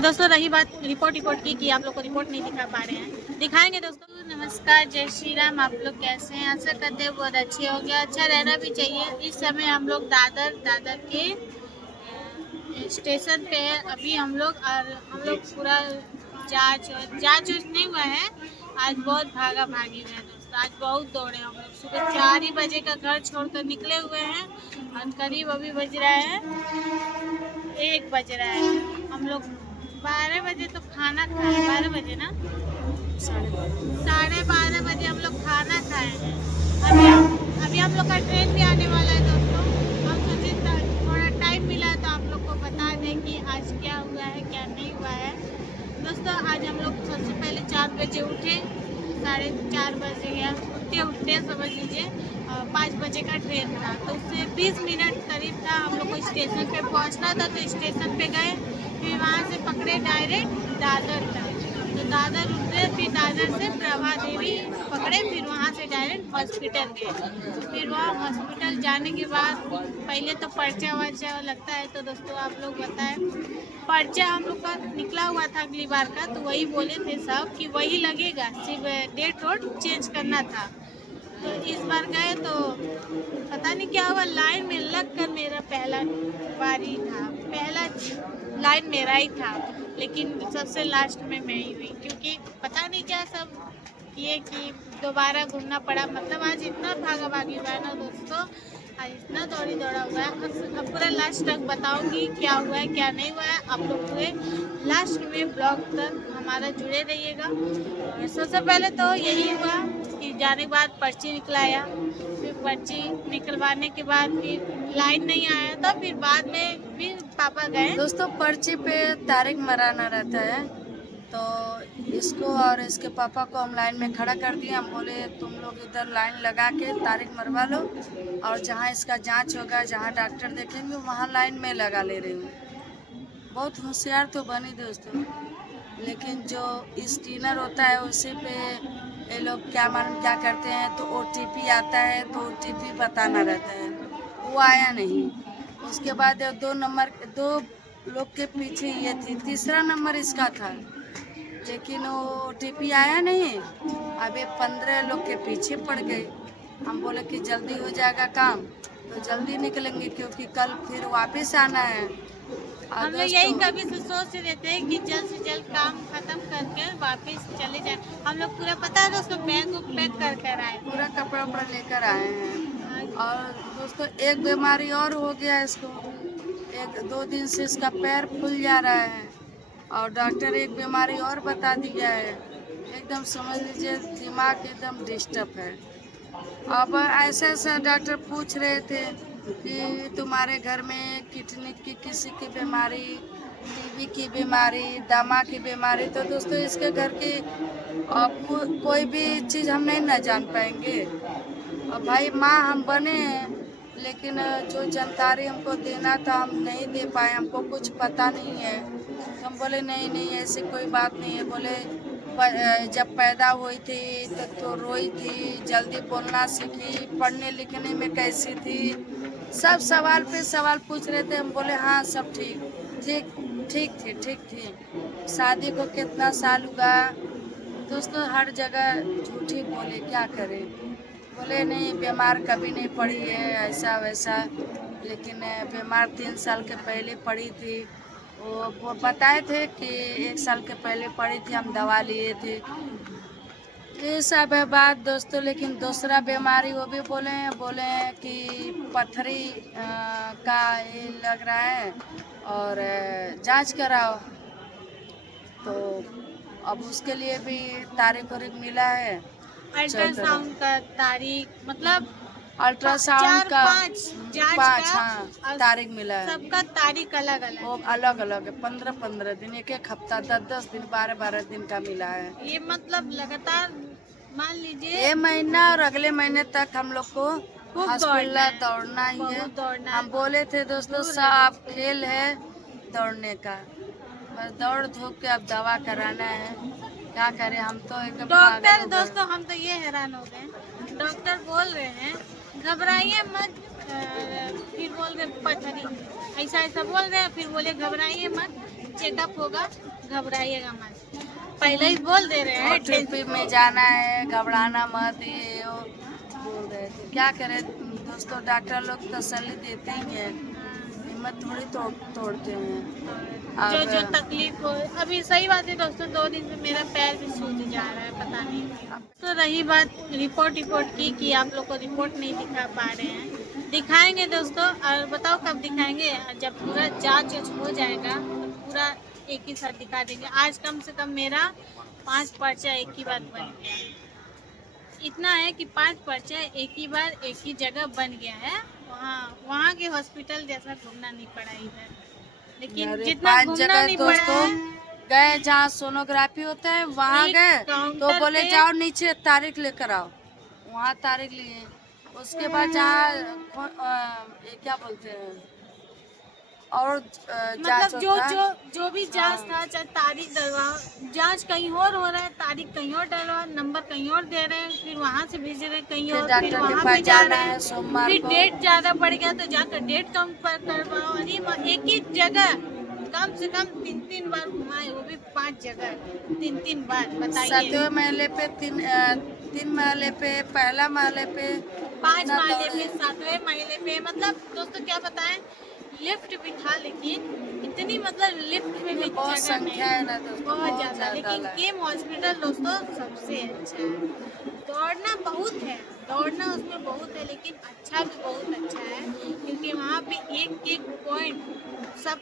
दोस्तों रही बात रिपोर्ट की आप लोग को रिपोर्ट नहीं दिखा पा रहे हैं, दिखाएंगे दोस्तों। नमस्कार, जय श्री राम। आप लोग कैसे हैं? आशा करते हैं बहुत अच्छे हो गया, अच्छा रहना भी चाहिए। इस समय हम लोग दादर के स्टेशन पे है अभी हम लोग, और हम लोग पूरा जांच नहीं हुआ है। आज बहुत भागा भागी हुआ है दोस्तों, आज बहुत दौड़े हम लोग। सुबह 4 ही बजे का घर छोड़कर निकले हुए हैं और करीब अभी बज रहा है 1 बज रहा है। हम लोग 12 बजे तो खाना खाए, 12 बजे ना, 12:30 बजे हम लोग खाना खाए हैं। अभी हम लोग का ट्रेन भी आने वाला है दोस्तों। हम सोचे थोड़ा टाइम मिला तो आप लोग को बता दें कि आज क्या हुआ है क्या नहीं हुआ है दोस्तों। आज हम लोग सबसे पहले 4 बजे उठे, 4:30 बजे या उठते समझ लीजिए 5 बजे का ट्रेन था, तो उससे 20 मिनट करीब था। हम लोग को स्टेशन पे पहुंचना था, तो स्टेशन पे गए, फिर वहाँ से पकड़े डायरेक्ट दादर का। तो दादर उतरे, फिर दादर से प्रभा देवी पकड़े, फिर वहाँ से डायरेक्ट हॉस्पिटल गए। फिर वहाँ हॉस्पिटल जाने के बाद पहले तो पर्चा वर्चा लगता है, तो दोस्तों आप लोग बताएं, पर्चा हम लोग का निकला हुआ था अगली बार का, तो वही बोले थे सब कि वही लगेगा, सिर्फ डेट और चेंज करना था। तो इस बार गए तो पता नहीं क्या हुआ, लाइन में लग कर मेरा पहला बारी था, पहला लाइन मेरा ही था, लेकिन सबसे लास्ट में मैं ही हुई, क्योंकि पता नहीं क्या सब किए कि दोबारा घूमना पड़ा। मतलब आज इतना भागा भागी हुआ है ना दोस्तों, आज इतना दौड़ी दौड़ा हुआ है। अब पूरा लास्ट तक बताऊंगी क्या हुआ है क्या नहीं हुआ है। आप लोग पूरे लास्ट में ब्लॉग तक हमारा जुड़े रहिएगा। सबसे पहले तो यही हुआ कि जाने के बाद पर्ची निकलाया, फिर पर्ची निकलवाने के बाद फिर लाइन नहीं आया, तो फिर बाद में फिर पापा गए। दोस्तों पर्ची पे तारीख मराना रहता है, तो इसको और इसके पापा को हम लाइन में खड़ा कर दिए। हम बोले तुम लोग इधर लाइन लगा के तारीख मरवा लो, और जहाँ इसका जांच होगा, जहाँ डॉक्टर देखेंगे, वहाँ लाइन में लगा ले रही हूँ। बहुत होशियार तो बनी दोस्तों, लेकिन जो स्कैनर होता है उसी पे ये लोग क्या करते हैं, तो OTP आता है, तो OTP बताना रहता है, वो आया नहीं। उसके बाद 2 लोग के पीछे ये थी, तीसरा नंबर इसका था, लेकिन वो OTP आया नहीं। अब ये 15 लोग के पीछे पड़ गए। हम बोले कि जल्दी हो जाएगा काम, तो जल्दी निकलेंगे, क्योंकि कल फिर वापस आना है। हम लोग यही कभी से सोच रहे थे कि जल्द से जल्द काम खत्म करके वापस चले जाए। हम लोग पूरा पता है दोस्तों, बैग को पैक कर आए, पूरा कपड़ा उपड़ा लेकर आए हैं। और दोस्तों एक बीमारी और हो गया इसको, 1-2 दिन से इसका पैर फूल जा रहा है, और डॉक्टर एक बीमारी और बता दिया है। एकदम समझ लीजिए दिमाग एकदम डिस्टर्ब है। अब ऐसा डॉक्टर पूछ रहे थे कि तुम्हारे घर में किडनी की किसी की बीमारी, टीबी की बीमारी, दमा की बीमारी, तो दोस्तों इसके घर की कोई भी चीज़ हम नहीं ना जान पाएंगे। और भाई माँ हम बने हैं, लेकिन जो जानकारी हमको देना था हम नहीं दे पाए, हमको कुछ पता नहीं है। तो हम बोले नहीं ऐसी कोई बात नहीं है। बोले जब पैदा हुई थी तो रोई थी, जल्दी बोलना सीखी, पढ़ने लिखने में कैसी थी, सब सवाल पे सवाल पूछ रहे थे। हम बोले हाँ सब ठीक थी। शादी को कितना साल हुआ? दोस्तों हर जगह झूठी बोले, क्या करें। बोले नहीं बीमार कभी नहीं पड़ी है, ऐसा वैसा, लेकिन बीमार 3 साल के पहले पड़ी थी। वो बताए थे कि 1 साल के पहले पड़ी थी, हम दवा लिए थे। ये सब है बात दोस्तों। लेकिन दूसरा बीमारी वो भी बोले हैं कि पथरी का ये लग रहा है, और जांच कराओ। तो अब उसके लिए भी तारीख मिला है, अल्ट्रासाउंड का तारीख, मतलब अल्ट्रासाउंड का 5 हाँ तारीख मिला है। सबका तारीख अलग अलग, वो अलग अलग है, 15-15 दिन, 1-1 हफ्ता, 10-10 दिन, 12-12 दिन का मिला है। ये मतलब लगातार मान लीजिए ये महीना और अगले महीने तक हम लोग को हॉस्पिटल दौड़ना ही है। हम बोले थे दोस्तों सब खेल है दौड़ने का, बस दौड़ धूप के अब दवा कराना है, क्या करें। हम तो एकदम डॉक्टर दोस्तों, हम तो ये हैरान हो गए। डॉक्टर बोल रहे हैं घबराइए मत, फिर बोल रहे पथरी, ऐसा बोल रहे हैं, फिर बोले घबराइए मत, चेकअप होगा, घबराइएगा मत। पहले ही बोल दे रहे हैं ट्रिप में जाना है, घबराना मत, ये वो बोल रहे थे। क्या करें दोस्तों, डॉक्टर लोग तसल्ली देते ही हैं, हिम्मत थोड़ी तोड़ते हैं। जो जो अब तकलीफ हो। अभी सही बात है दोस्तों, 2 दिन से मेरा पैर भी सूज जा रहा है, पता नहीं। तो रही बात रिपोर्ट की आप लोग को रिपोर्ट नहीं दिखा पा रहे हैं, दिखाएंगे दोस्तों। और बताओ कब दिखाएंगे, जब पूरा जांच हो जाएगा तो पूरा एक ही साथ दिखा देंगे। आज कम से कम मेरा 5 पर्चा एक ही बार बन गया। इतना है कि 5 पर्चा एक ही बार एक ही जगह बन गया है। वहाँ के हॉस्पिटल जैसा घूमना नहीं पड़ा इधर, लेकिन जितना 5 घूमना जगह नहीं पड़ा दोस्तों है, गए जहाँ सोनोग्राफी होता है, वहाँ एक गए तो काउंटर बोले पे- जाओ नीचे तारीख लेकर आओ, वहाँ तारीख लिए। उसके बाद जहाँ ये क्या बोलते हैं, और जांच मतलब जो होता है। जो जो भी जांच था, चाहे तारीख डलवाओ, जांच कहीं और हो रहा है, तारीख कहीं और डलवाओ, नंबर कहीं और दे रहे हैं, फिर वहाँ से भेज रहे हैं कहीं फिर और, डॉक्टर फिर के वहाँ पास पे जा जाना रहे है हैं, सोमवार फिर को। डेट ज्यादा बढ़ गया तो जाकर डेट कम पर करवाओ। अरे एक ही जगह कम से कम 3 बार घुमाए, वो भी 5 जगह 3 बार, बताइए। 7वें महले पे 3 महले पे, पहला महले पे 5 इतना माले दौड़े। पे, 7वें माले पे, मतलब दोस्तों क्या बताएं, लिफ्ट भी था लेकिन इतनी, मतलब लिफ्ट में भी बहुत जगह संख्या नहीं, है ना दोस्तों, बहुत ज्यादा। लेकिन है। केम हॉस्पिटल दोस्तों सबसे अच्छा है। दौड़ना बहुत है, दौड़ना उसमें बहुत है, लेकिन अच्छा भी बहुत अच्छा है, क्योंकि वहाँ पे एक एक पॉइंट सब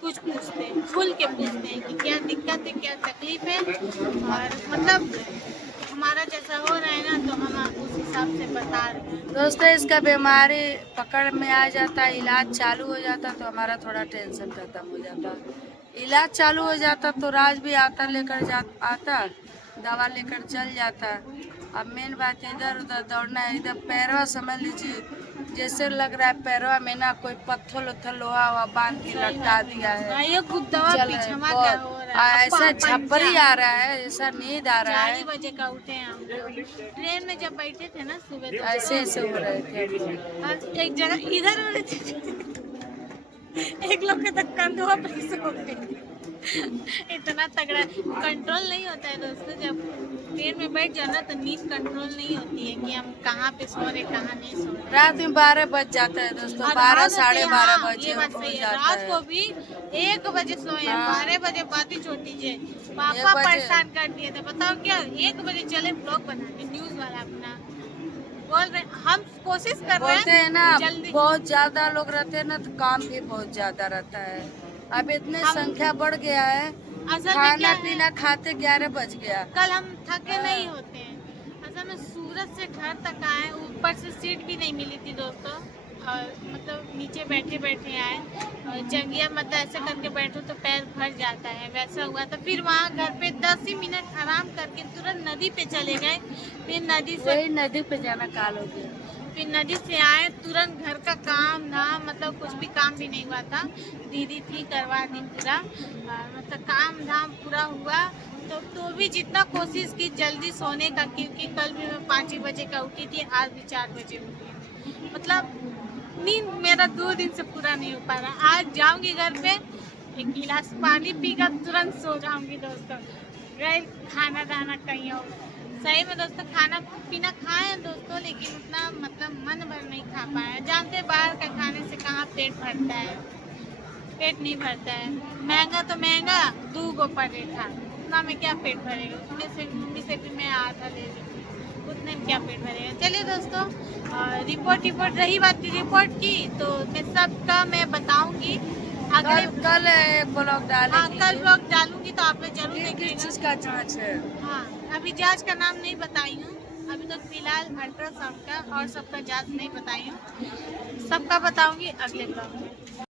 कुछ पूछते हैं, खुल के पूछते हैं कि क्या दिक्कत है, क्या तकलीफ है, और मतलब हमारा जैसा हो रहा है ना, तो हम उस हिसाब से बता रहे हैं। दोस्तों इसका बीमारी पकड़ में आ जाता है, इलाज चालू हो जाता तो हमारा थोड़ा टेंशन खत्म हो जाता। इलाज चालू हो जाता तो राज भी आता, दवा लेकर चल जाता। अब मेन बात इधर उधर दौड़ना है। इधर पैरवा समझ लीजिए, जैसे लग रहा है पैरवा में ना कोई पत्थर उथल लोहा हुआ बांध के लटका दिया है। ये गुद्दवा चल पिछवा का हो रहा है। ऐसा झप्परी आ रहा है, ऐसा नींद आ रहा 4 है, बजे का उठे हैं हम लोग। ट्रेन में जब बैठे थे ना सुबह, तो ऐसे ऐसे हो रहे थे। और एक जगह इधर हो रहे थे, एक लोग के तक कंधवा पे से हो गए। इतना तगड़ा कंट्रोल नहीं होता है दोस्तों, जब ट्रेन में बैठ जाओ ना तो नींद कंट्रोल नहीं होती है कि हम कहाँ पे सो रहे कहाँ नहीं सो रहे। रात में 12 बज जाता है दोस्तों, और 12 रात में साढ़े 12 हाँ, बजे ये बात हो सही है। जाता रात है। को भी 1 बजे सोए हैं, हाँ। 12 बजे बात ही छोड़ दीजिए। 1 पापा बजे। परेशान कर दिए थे, बताओ क्या, 1 बजे चले ब्लॉग बनाने, न्यूज वाला अपना बोल रहे, हम कोशिश कर रहे बोलते हैं ना जल्दी। बहुत ज्यादा लोग रहते हैं ना तो काम भी बहुत ज्यादा रहता है। अब इतने संख्या बढ़ गया है, असल में खाना क्या है, पीना खाते 11 बज गया। कल हम थके नहीं होते हैं। असल में सूरत से घर तक आए, ऊपर से सीट भी नहीं मिली थी दोस्तों, और मतलब नीचे बैठे बैठे आए, और जंगिया मतलब ऐसे करके बैठो तो पैर भर जाता है, वैसा हुआ। तो फिर वहाँ घर पे 10 ही मिनट आराम करके तुरंत नदी पे चले गए। फिर नदी से वही नदी पे जाना काल हो गया। फिर नदी से आए, तुरंत घर का काम धाम, मतलब कुछ भी काम भी नहीं हुआ था, दीदी थी करवा दी पूरा, मतलब काम धाम पूरा हुआ। तो भी जितना कोशिश की जल्दी सोने का, क्योंकि कल भी मैं 5 ही बजे का उठी थी, आज भी 4 बजे उठी। मतलब नींद मेरा 2 दिन से पूरा नहीं हो पा रहा। आज जाऊंगी घर पे, 1 गिलास पानी पीकर तुरंत सो जाऊंगी दोस्तों। गए खाना दाना कहीं और, सही में दोस्तों खाना पीना खाए दोस्तों, लेकिन उतना मतलब मन भर नहीं खा पाए। जानते हैं बाहर का खाने से कहाँ पेट भरता है, पेट नहीं भरता है। महंगा तो महंगा, 2 गो पराठा, उतना में क्या पेट भरेगा। उसमें से मम्मी से भी मैं आधा ले ली, उतने में क्या पेट भरेगा। चलिए दोस्तों, रिपोर्ट रही बात रिपोर्ट की, तो मैं सबका मैं बताऊंगी अगले कल एक ब्लॉग डालेंगे। कल ब्लॉग डालूंगी, तो आप लोग जरूर किस देखिएगा। चीज का जांच है? हाँ, अभी जांच का नाम नहीं बताई हूँ, अभी तक फिलहाल अल्ट्रासाउंड का और सबका जांच नहीं बताई हूँ, सबका बताऊंगी अगले ब्लॉग में।